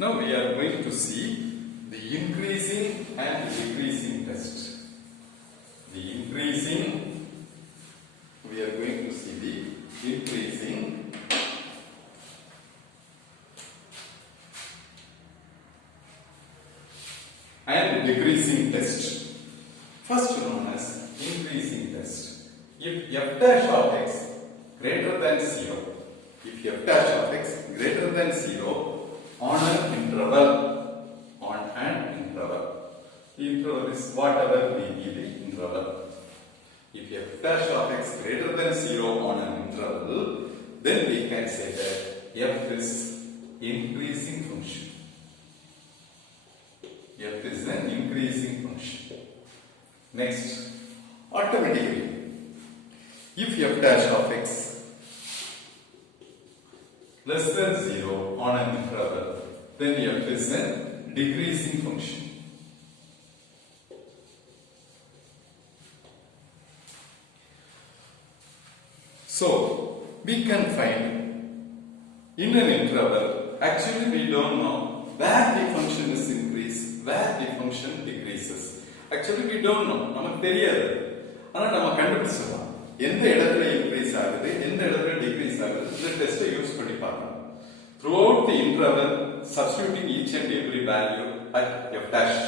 Now we are going to see the increasing and decreasing test. The increasing, we are going to see the increasing and decreasing test. First known as increasing test. If f dash of x greater than 0, if f dash of x greater than 0 on an interval, the interval is whatever may be the interval. If f dash of x greater than 0 on an interval, then we can say that f is increasing function. F is an increasing function. Next, automatically, if f dash of x less than 0 on an interval, then f is a decreasing function. So, we can find in an interval, actually we don't know where the function is increased, where the function decreases. Actually we don't know, நமக்கு தெரியாது. ஆனா நம்ம கண்டுபிடிச்சிடலாம். எந்த இடத்துல increase ஆகுது, எந்த இடத்துல decrease ஆகுது, இந்த டெஸ்ட்டை யூஸ் பண்ணி பார்க்கலாம். Throughout the interval, substituting each and every value at f dash.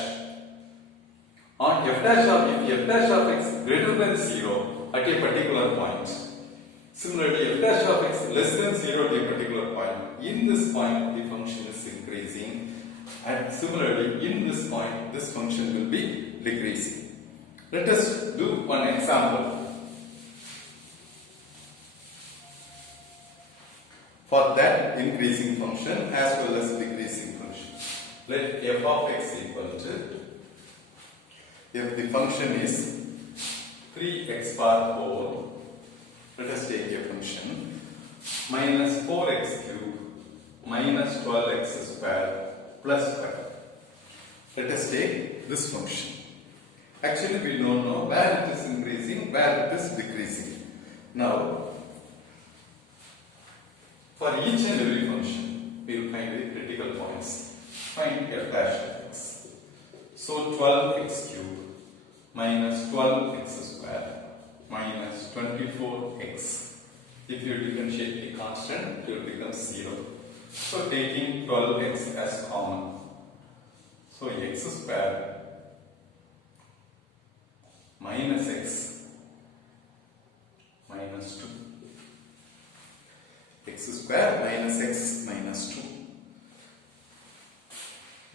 On f dash of, if f dash of x greater than 0 at a particular point, similarly f dash of x less than 0 at a particular point, in this point the function is increasing, and similarly in this point this function will be decreasing. Let us do one example. For that increasing function as well as decreasing function, let f of x equal to, if the function is 3x power 4, let us take a function minus 4x cube minus 12x square plus 5. Let us take this function. Actually we don't know where it is increasing, where it is decreasing. Now, for each and every function, we will find the critical points. Find f dash of x. So 12x cube minus 12x square minus 24x. If you differentiate the constant, it will become 0. So taking 12x as common. So x square minus x minus 2. X square minus x minus 2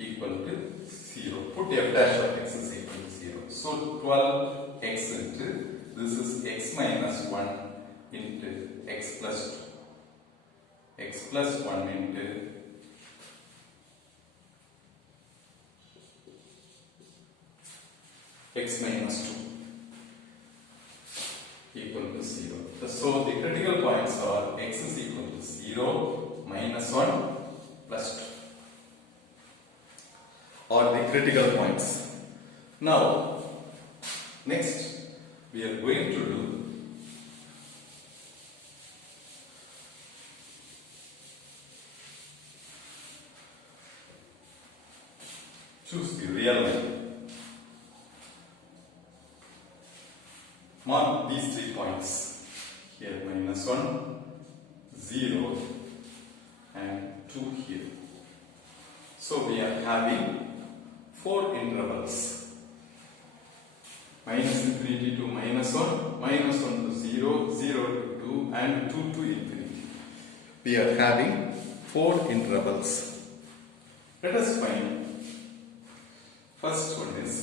equal to 0. Put f dash of x is equal to 0. So 12x into, this is x minus 1 into x plus 2. X plus 1 into x minus 2 equal to 0. So the critical points are x is equal to 0, minus 1, plus 2 are the critical points. Now, next we are going to do choose the real line. Mark these 3 points. Here minus 1, 0 and 2 here. So we are having 4 intervals. Minus infinity to minus 1, minus 1 to 0, 0 to 2 and 2 to infinity. We are having 4 intervals. Let us find. First one is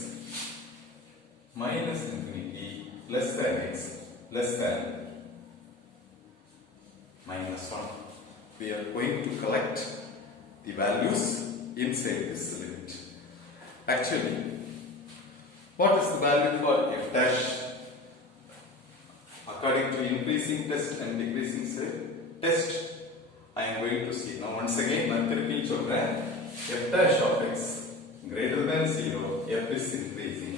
minus infinity less than x less than minus 1. We are going to collect the values inside this limit. Actually, what is the value for f dash according to increasing test and decreasing test? I am going to see. Now once again, f dash of x greater than 0, f is increasing.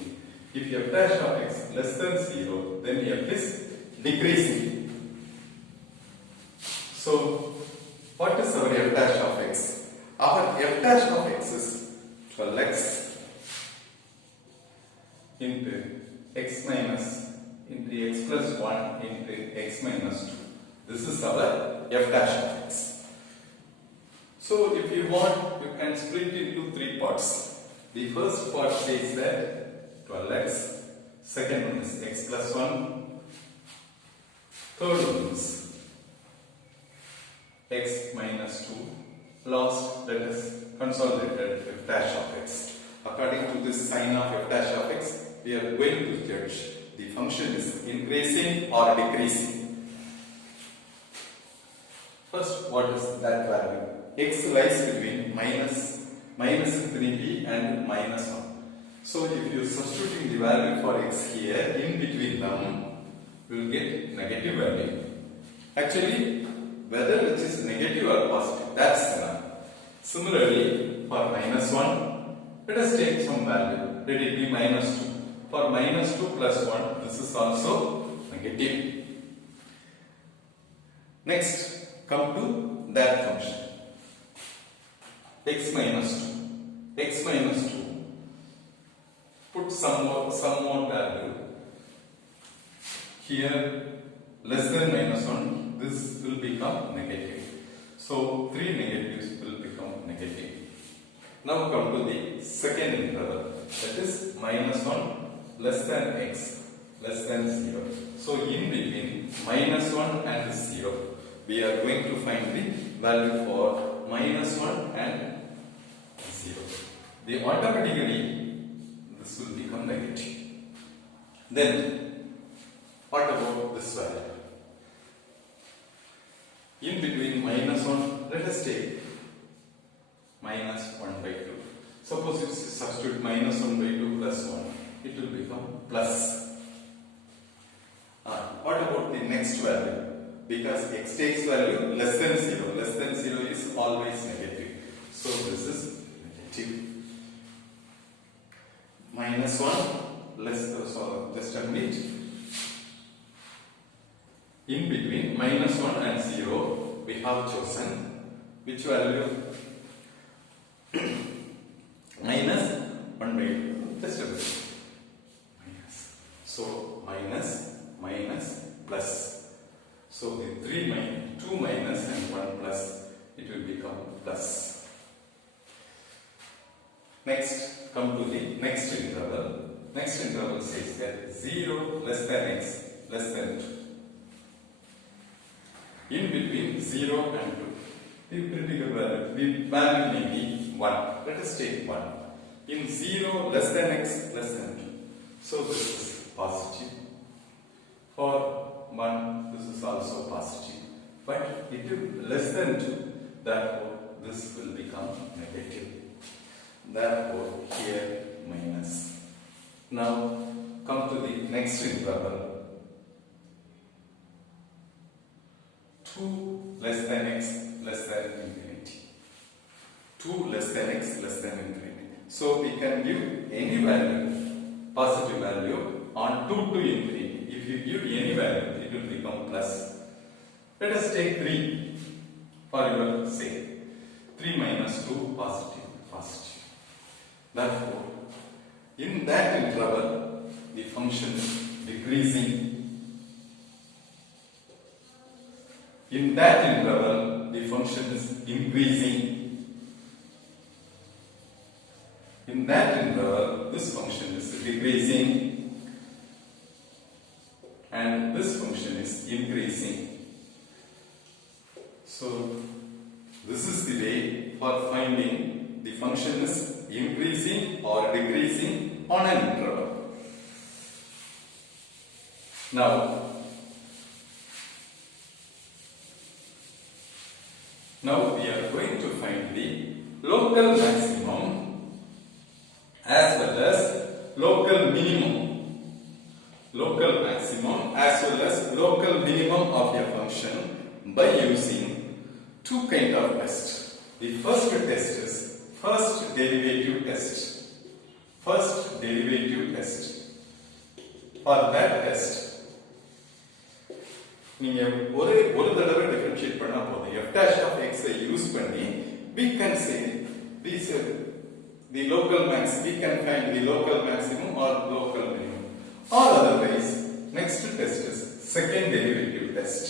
If f dash of x less than 0, then f is decreasing. So, what is our f dash of x? Our f dash 12x into x minus into x plus 1 into x minus 2. This is our f dash of x. So if you want, you can split into three parts. The first part says that 12x, second one is x plus 1, third one is x minus 2. Last, let us consolidate f dash of x. According to this sign of f dash of x, we are going to judge the function is increasing or decreasing. First, what is that value? X lies between minus infinity and minus 1. So if you substituting the value for x here, in between them, we will get negative value. Actually, whether it is negative or positive, that's enough. Similarly, for minus 1, let us take some value. Let it be minus 2. For minus 2 plus 1, this is also negative. Next, come to that function. X minus 2. X minus 2. Put some more value. Here, less than minus 1, this will become negative. So, 3 negatives will become negative. Now come to the second interval. That is minus 1 less than x less than 0. So, in between minus 1 and 0, we are going to find the value for minus 1 and 0. They automatically, this will become negative. Then, what about this value? In between minus 1, let us take minus 1 by 2. Suppose you substitute minus 1 by 2 plus 1, it will become plus. What about the next value? Because x takes value less than 0. Less than 0 is always negative. So this is negative. Minus 1 less, so just a minute. In between minus 1 and 0, we have chosen which value? Minus 1 by 2. Just a minute. Minus. So minus plus. So the 2 minus and 1 plus, it will become plus. Next, come to the next interval. Next interval says that 0 less than x less than 2. In between 0 and 2, the critical value may be 1. Let us take 1. In 0 less than x less than 2. So this is positive. For 1, this is also positive. But it is less than 2. Therefore, this will become negative. Therefore, here minus. Now, come to the next interval. 2 less than x less than infinity. 2 less than x less than infinity. So we can give any value, positive value on 2 to infinity. If you give any value, it will become plus. Let us take 3 for your sake. 3 minus 2 positive. Therefore, in that interval, the function is decreasing. In that interval, the function is increasing. In that interval, this function is decreasing. And this function is increasing. So, this is the way for finding the function is increasing or decreasing on an interval. Now we are going to find the local maximum as well as local minimum. Local maximum as well as local minimum of a function by using two kind of tests. The first test is first derivative test. First derivative test. For that test, நீங்க ஒரு தடவை differentiate பண்ணா போதும். f dash of x I use பண்ணி we can say the local max, we can find the local maximum or local minimum. Or otherwise, next test is second derivative test.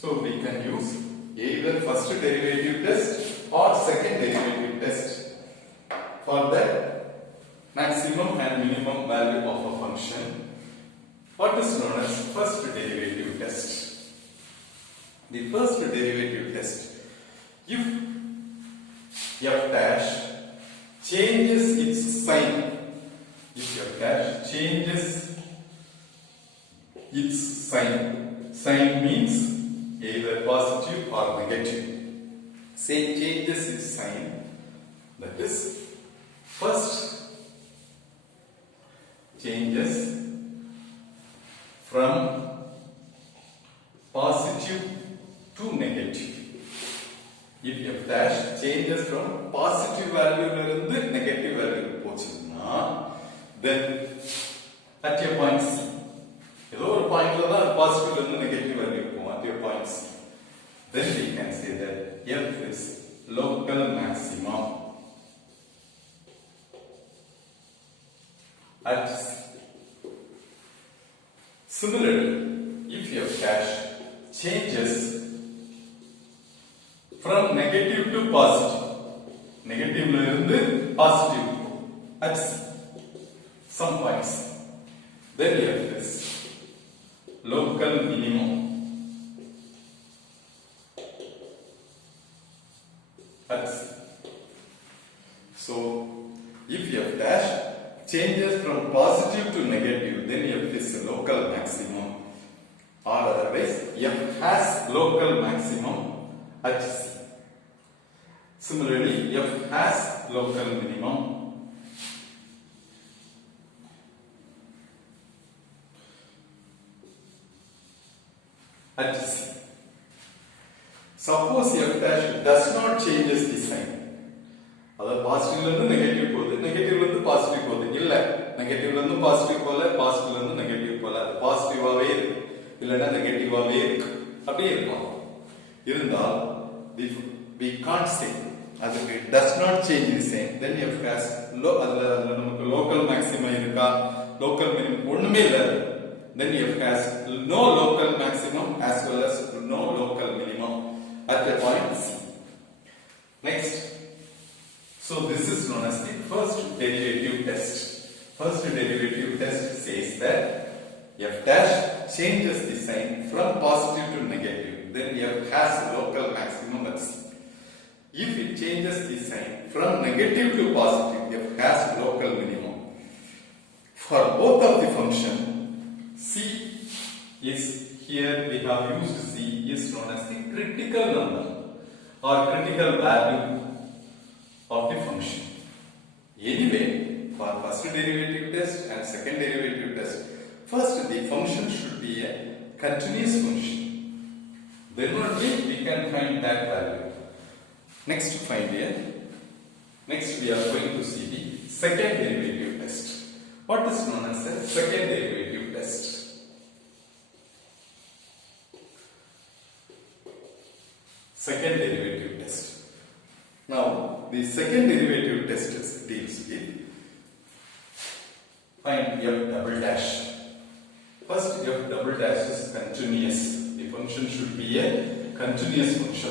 So we can use either first derivative test or second derivative test for the maximum and minimum value of a function. What is known as first derivative test? The first derivative test, if f dash changes its sign, if f dash changes its sign means either positive or negative. Say changes its sign, that is first changes from positive to negative. If f dash changes from positive value to negative value pochina, then at your point C, either point positive and negative value at your point C, then we can say that f is local maximum at C. Similarly, if f dash changes from negative to positive, negative to positive at some points, then f is local minimum at C. So, if f dash changes from positive to negative, then f is local maximum, or otherwise f has local maximum at C. Similarly, f has local minimum at C. Suppose f dash does not changes the sign. That positive to negative போகுது, negative to positive போகுது. இல்ல negative to positive போல, positive to negative போல. அது பாசிட்டிவாவே இருக்கு. இல்லனா நெகட்டிவாவே இருக்கு. அப்படியே இருக்கும். இருந்தால் we can't say as if it does not change the sign, then f has அதுல நமக்கு local maxima இருக்கா, local minimum ஒண்ணுமே இல்ல. Then f has no local maximum as well as no local minimum at a point C. Next, so this is known as the first derivative test. First derivative test says that f dash changes the sign from positive to negative, then f has local maximum at C. If it changes the sign from negative to positive, f has local minimum. For both of the function, C is, here we have used C, is known as the critical number or critical value of the function. Anyway, for first derivative test and second derivative test, first the function should be a continuous function. Then only we can find that value. Next find here. Next we are going to see the second derivative test. What is known as a second derivative test? Second derivative test. Now, the second derivative test deals with find f double dash. First, f double dash is continuous. The function should be a continuous function.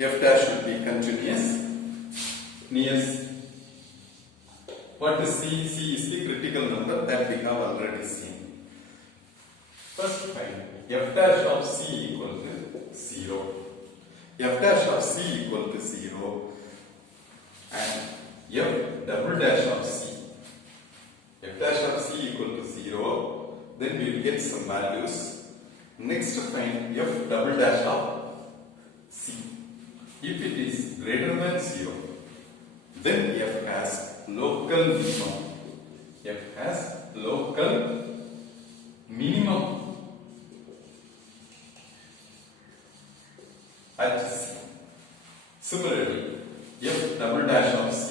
F dash should be continuous. What is C? C is the critical number that we have already seen. First, find f dash of C equal to 0. F dash of C equal to 0 and f double dash of C. F dash of C equal to 0, then we will get some values. Next, find f double dash of C. If it is greater than 0, then f has local minimum. F has local minimum at C. Similarly, f double dash of C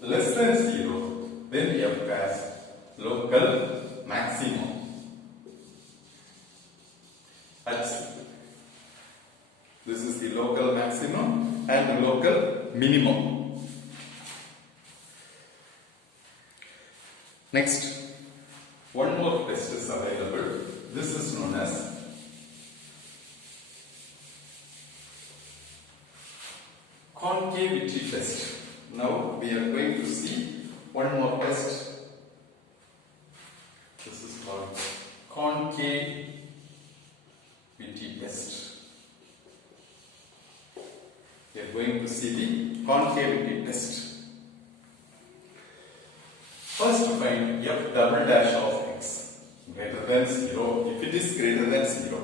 less than 0, then f has local maximum at C. This is the local maximum and the local minimum. Next, one more test is available. This is known as concavity test. Now we are going to see one more test. This is called concavity test. We are going to see the concavity test. First find f double dash of x greater than 0 if it is greater than 0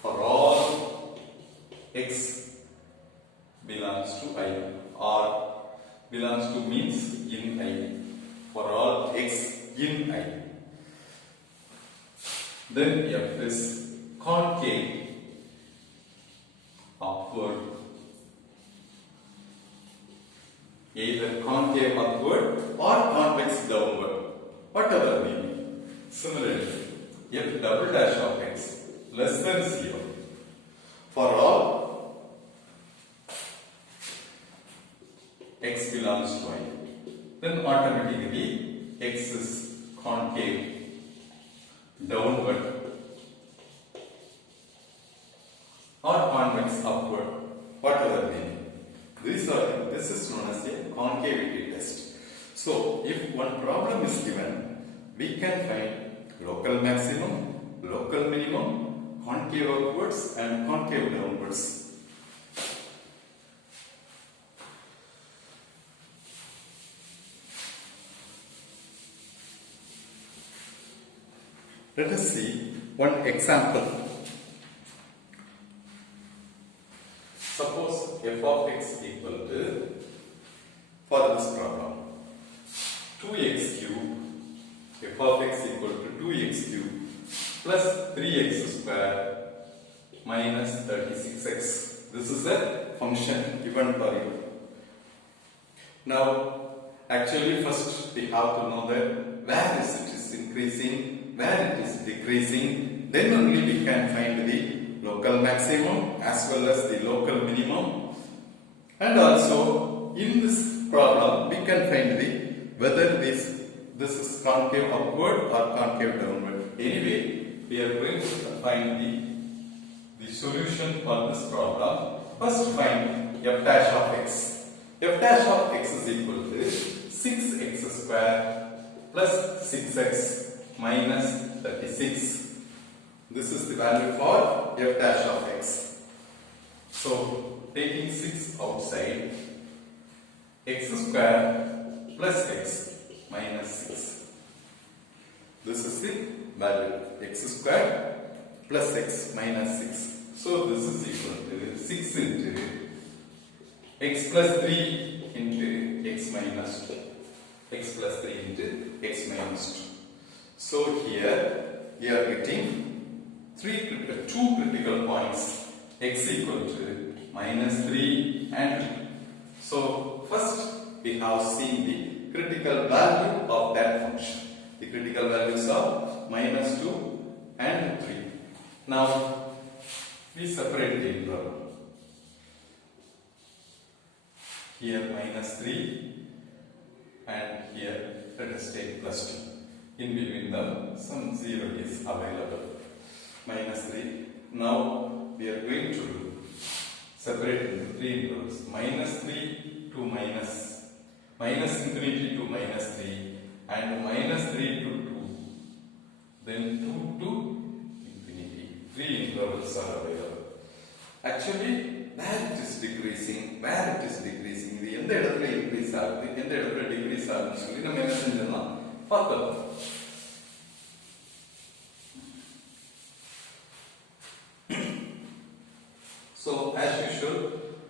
for all x belongs to I or belongs to means in I for all x in I. Then f is concave upward, either concave upward or convex downward, whatever may be. Similarly, f double dash of x less than 0 for all x belongs to I, then automatically x is concave downward or convex upward, whatever may be. This is known as a concavity test. So, if one problem is given, we can find local maximum, local minimum, concave upwards and concave downwards. Let us see one example. Suppose f of x equal to, for this problem, 2x cube, f of x equal to 2x cube plus 3x square minus 36x. This is a function given for you. Now, actually first we have to know that where is it is increasing, where it is decreasing, then only we can find the local maximum as well as the local minimum, and also in this problem we can find the whether this is concave upward or concave downward. Anyway, we are going to find the solution for this problem. First find f dash of x. F dash of x is equal to 6x square plus 6x minus 36. This is the value for f dash of x. So, taking 6 outside, x square plus x minus 6. This is the value, x square plus x minus 6. So, this is equal to 6 into x plus 3 into x minus 2. X plus 3 into x minus 2. So, here we are getting two critical points, x equal to minus 3 and 2. So, first we have seen the critical value of that function. The critical values are minus 2 and 3. Now, we separate the interval. Here minus 3 and here let us take plus 2. In between them, some 0 is available. Minus 3. Now we are going to separate into 3 intervals. Minus 3 to minus infinity to minus 3 and minus 3 to 2. Then 2 to infinity. 3 intervals are available. Actually, where it is decreasing, இது எந்த இடத்துல increase ஆகுது, எந்த இடத்துல degrees ஆகுதுன்னு சொல்லி நம்ம என்ன செஞ்சிடலாம் பார்க்கலாம். So, as usual,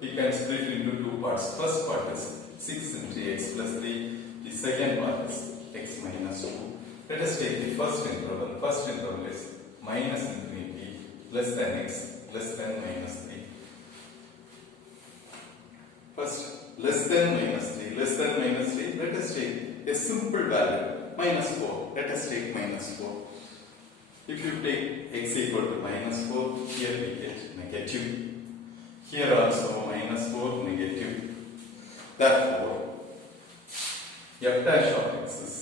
we can split into two parts. First part is 6 into x plus 3. The second part is x minus 2. Let us take the first interval. First interval is minus infinity less than x less than minus 3. First, less than minus 3. Less than minus 3. Let us take a simple value. Minus 4. Let us take minus 4. If you take x equal to minus 4, here we get negative. Here also minus 4 negative. Therefore, f dash of x is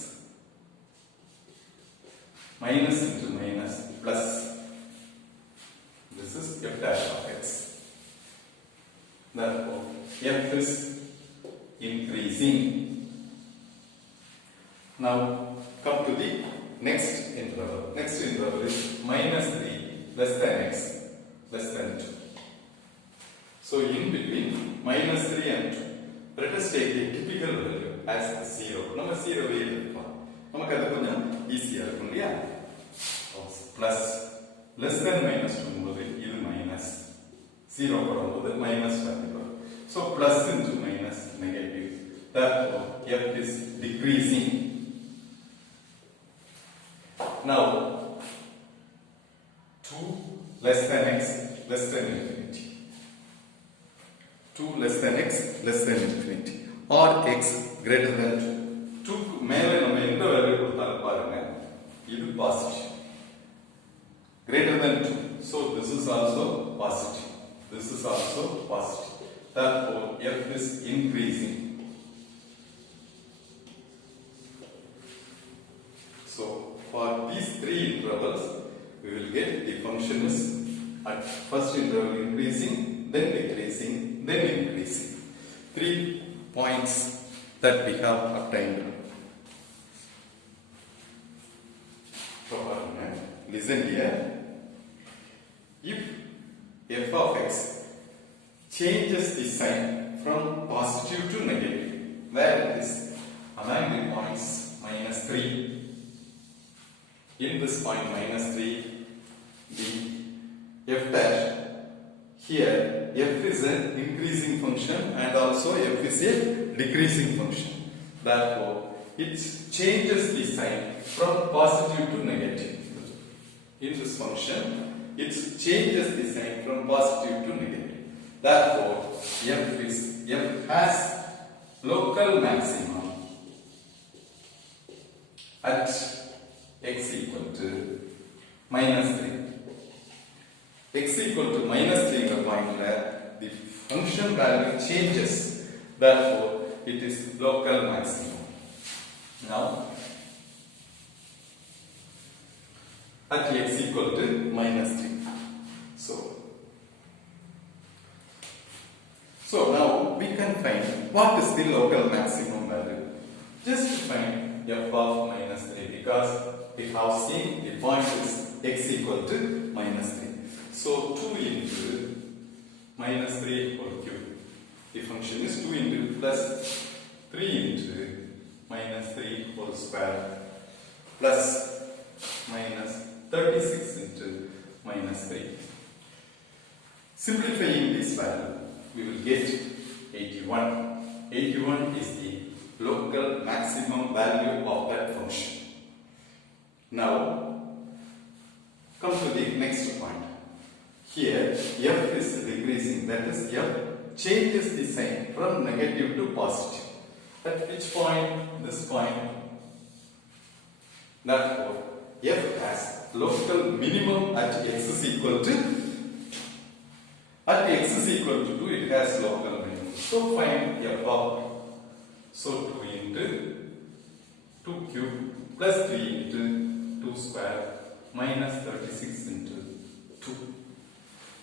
minus into minus plus. This is f dash of x. Therefore, f is increasing. Now, come to the next interval. Next interval is minus 3 less than x less than 2. So, in between minus 3 and 2, let us take the typical value as 0. நம்ம 0 வே எடுப்போம். நமக்கு அது கொஞ்சம் ஈஸியா இருக்கும் இல்லையா? Plus less than minus 2 போது இது minus 0 போடும்போது minus வந்துடும். So plus into minus negative. Therefore f is decreasing. Now 2 less than x less than infinity. 2 less than x less than infinity. Or x greater than 2. 2 க்கு மேல நம்ம எந்த value கொடுத்தாலும் பாருங்க இது positive. Greater than 2. So this is also positive. This is also positive. Therefore f is increasing. So for these three intervals we will get the function is at first interval increasing, then decreasing, then increasing. 3 points that we have obtained. So listen here. If f of x changes the sign from positive to negative, where it is among the points minus 3, in this point minus 3, the f dash, here f is an increasing function and also f is a decreasing function. Therefore, it changes the sign from positive to negative. In this function, it changes the sign from positive to negative. Therefore, f has local maximum at x equal to minus 3. X equal to minus 3 the point where the function value changes. Therefore, it is local maximum. Now, at x equal to minus 3. So now we can find what is the local maximum value. Just to find f of minus 3 because we have seen the point is x equal to minus 3. So 2 into minus 3 whole cube. The function is 2 into plus 3 into minus 3 whole square plus minus 36 into minus 3. Simplifying this value, we will get 81. 81 is the local maximum value of that function. Now, come to the next point. Here, f is decreasing, that is f changes the sign from negative to positive. At which point? This point. Therefore, f has local minimum at x is equal to 2. At x is equal to 2, it has local minimum. So find f of. So 2 into 2 cube plus 3 into 2 square minus 36 into 2.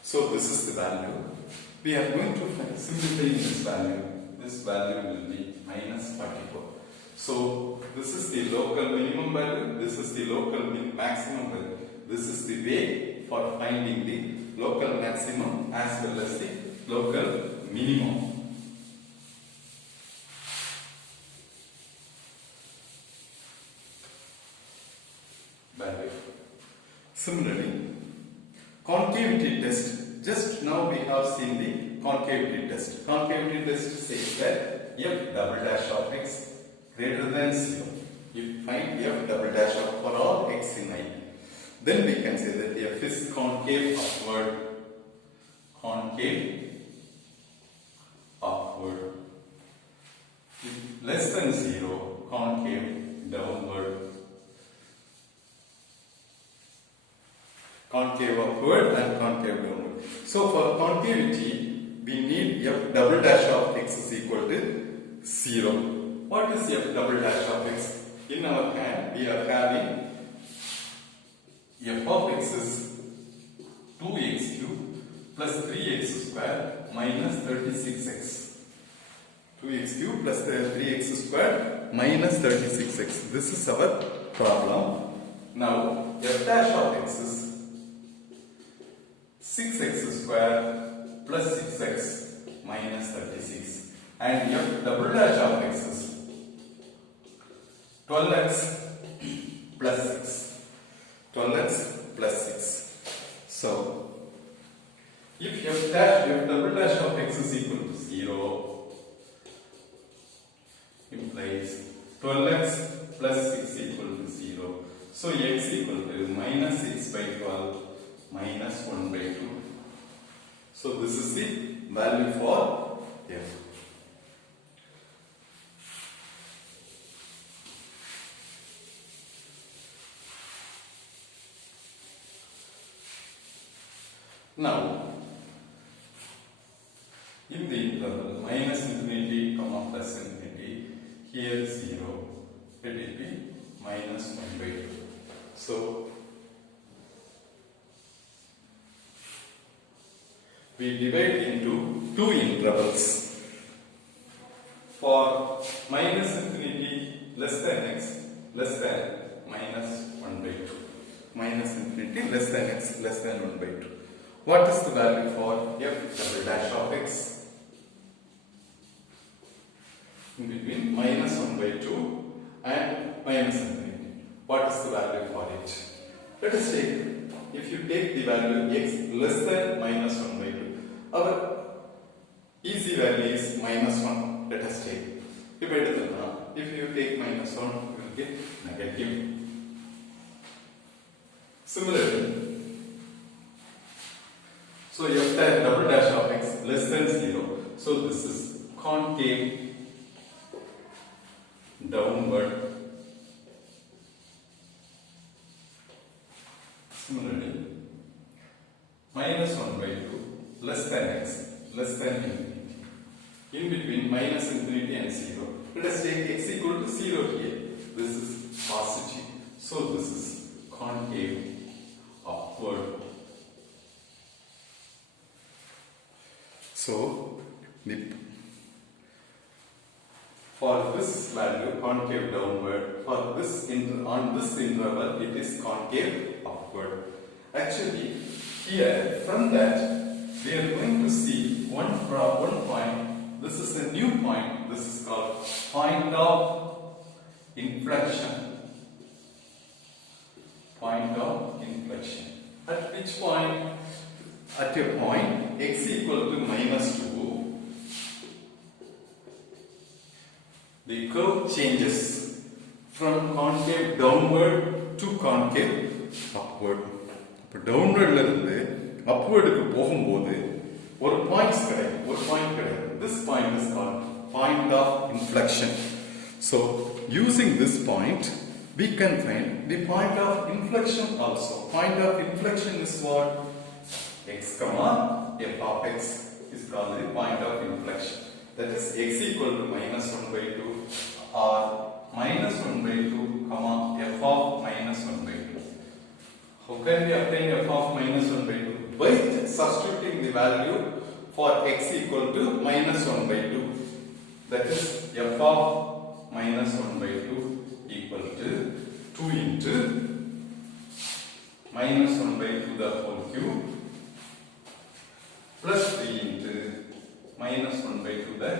So this is the value. We are going to find simplifying this value. This value will be minus 44. So this is the local minimum value. This is the local maximum value. This is the way for finding the local maximum as well as the local minimum. Value. Similarly, concavity test. Just now we have seen the concavity test. Concavity test says that f double dash of x greater than 0. You find f double dash of for all x in I. Then we can say that f is concave upward. Concave upward. If less than 0, concave downward. Concave upward and concave downward. So for concavity, we need f double dash of x is equal to 0. What is f double dash of x? In our hand, we are having f of x is 2x cubed plus 3x square minus 36x. 2x cubed plus 3x square minus 36x. This is our problem. Now, f dash of x is 6x square plus 6x minus 36. And f double dash of x is 12x plus 6. 12x plus 6. So, if f double dash of x is equal to 0, implies 12x plus 6 equal to 0. So, x equal to minus 6 by 12 minus 1 by 2. So, this is the value for f. Now, in the interval minus infinity comma plus infinity, here 0, it will be minus 1 by 2. So, we divide into two intervals. For minus infinity less than x less than minus 1 by 2. Minus infinity less than x less than 1 by 2. What is the value for f double dash of x? In between minus 1 by 2 and minus infinity. What is the value for it? Let us take, if you take the value x less than minus 1 by 2, our easy value is minus 1. Let us take. If you take minus 1, you will get negative. Similarly, so f double dash of x less than 0. So this is concave downward. Similarly, minus 1 by 2 less than x less than infinity. In between minus infinity and 0. Let us take x equal to 0 here. This is positive. So this is concave upward. So, for this value concave downward, for this on this interval it is concave upward. Actually, here from that we are going to see one point. This is a new point. This is called point of inflection. Point of inflection. At which point? At a point x equal to minus 2, the curve changes from concave downward to concave upward. இப்போ டவுன்வர்ட்ல இருந்து அப்வர்டுக்கு போகும்போது ஒரு points கிடைக்கும், ஒரு point கிடைக்கும். This point is called point of inflection. So using this point we can find the point of inflection also. Point of inflection is what? X comma f of x is called the point of inflection. That is x equal to minus 1 by 2 or minus 1 by 2 comma f of minus 1 by 2. How can we obtain f of minus 1 by 2? By substituting the value for x equal to minus 1 by 2. That is f of minus 1 by 2 equal to 2 into minus 1 by 2 the whole cube plus 3 into minus 1 by 2 the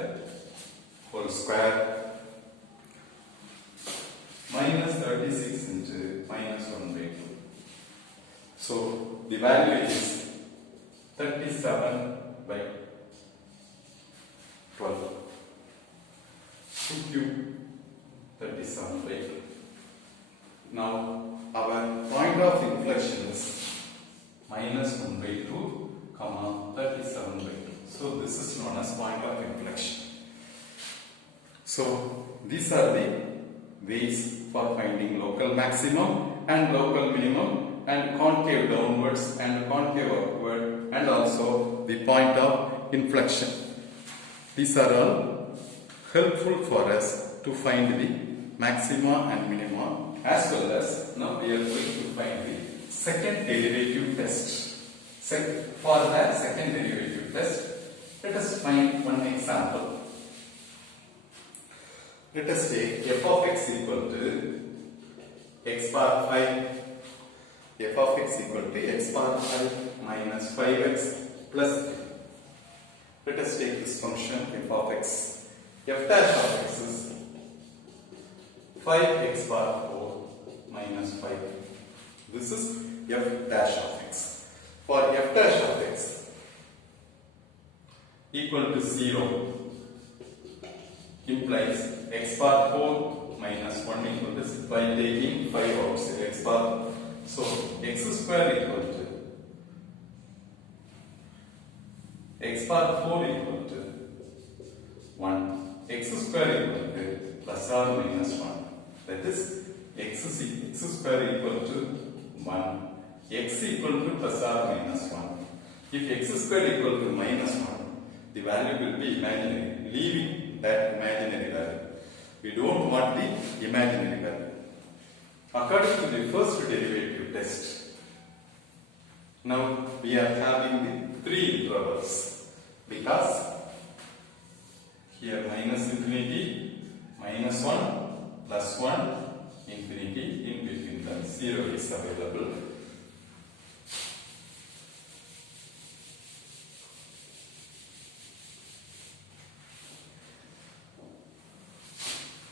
whole square minus 36 into minus 1 by 2. So the value is 37 by 12. 2 cube 37 by 12. Now our point of inflection is minus 1 by 2 comma 37 by 2. So this is known as point of inflection. So these are the ways for finding local maximum and local minimum and concave downwards and concave upward, and also the point of inflection. These are all helpful for us to find the maxima and minima, as well as now we are going to find the second derivative test. For that second derivative test, let us find one example. Let us take f of x equal to x bar 5, f of x equal to x bar 5 minus 5x plus 3. Let us take this function f of x. F dash of x is 5x bar 4 minus 5. This is f dash of x. For f dash of x equal to 0 implies x bar 4 minus 1 equal to 6 by taking 5 outside x bar. So x square equal to x bar 4 equal to 1, x square equal to plus or minus 1. That is x square equal to 1, x equal to plus or minus 1. If x square equal to minus 1, the value will be imaginary, leaving that imaginary value. We don't want the imaginary value. According to the first derivative test, now we are having the three intervals, because here minus infinity, minus 1, plus 1, infinity, in between them 0 is available.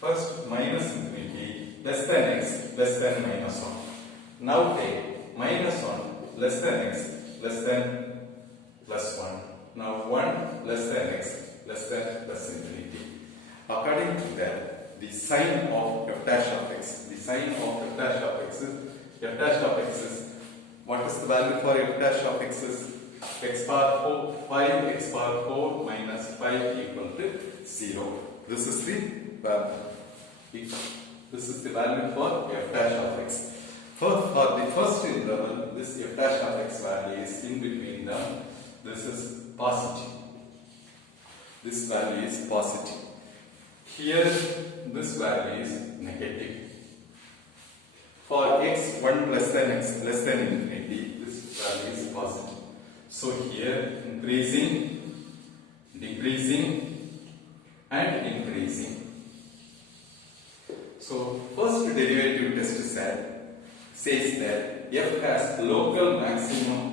First, minus infinity less than x less than minus 1. Now take minus 1 less than x less than plus 1. Now 1 less than x less than plus infinity. According to that, the sign of f dash of x, what is the value for f dash of x is x bar 4, 5 x bar 4 minus 5 equal to 0. This is the value. This is the value for f dash of x. For the first interval, this f dash of x value is in between them. This is positive. This value is positive. Here, this value is negative. For x 1 less than x less than infinity, this value is positive. So here, increasing, decreasing, and increasing. So first derivative test says that f has local maximum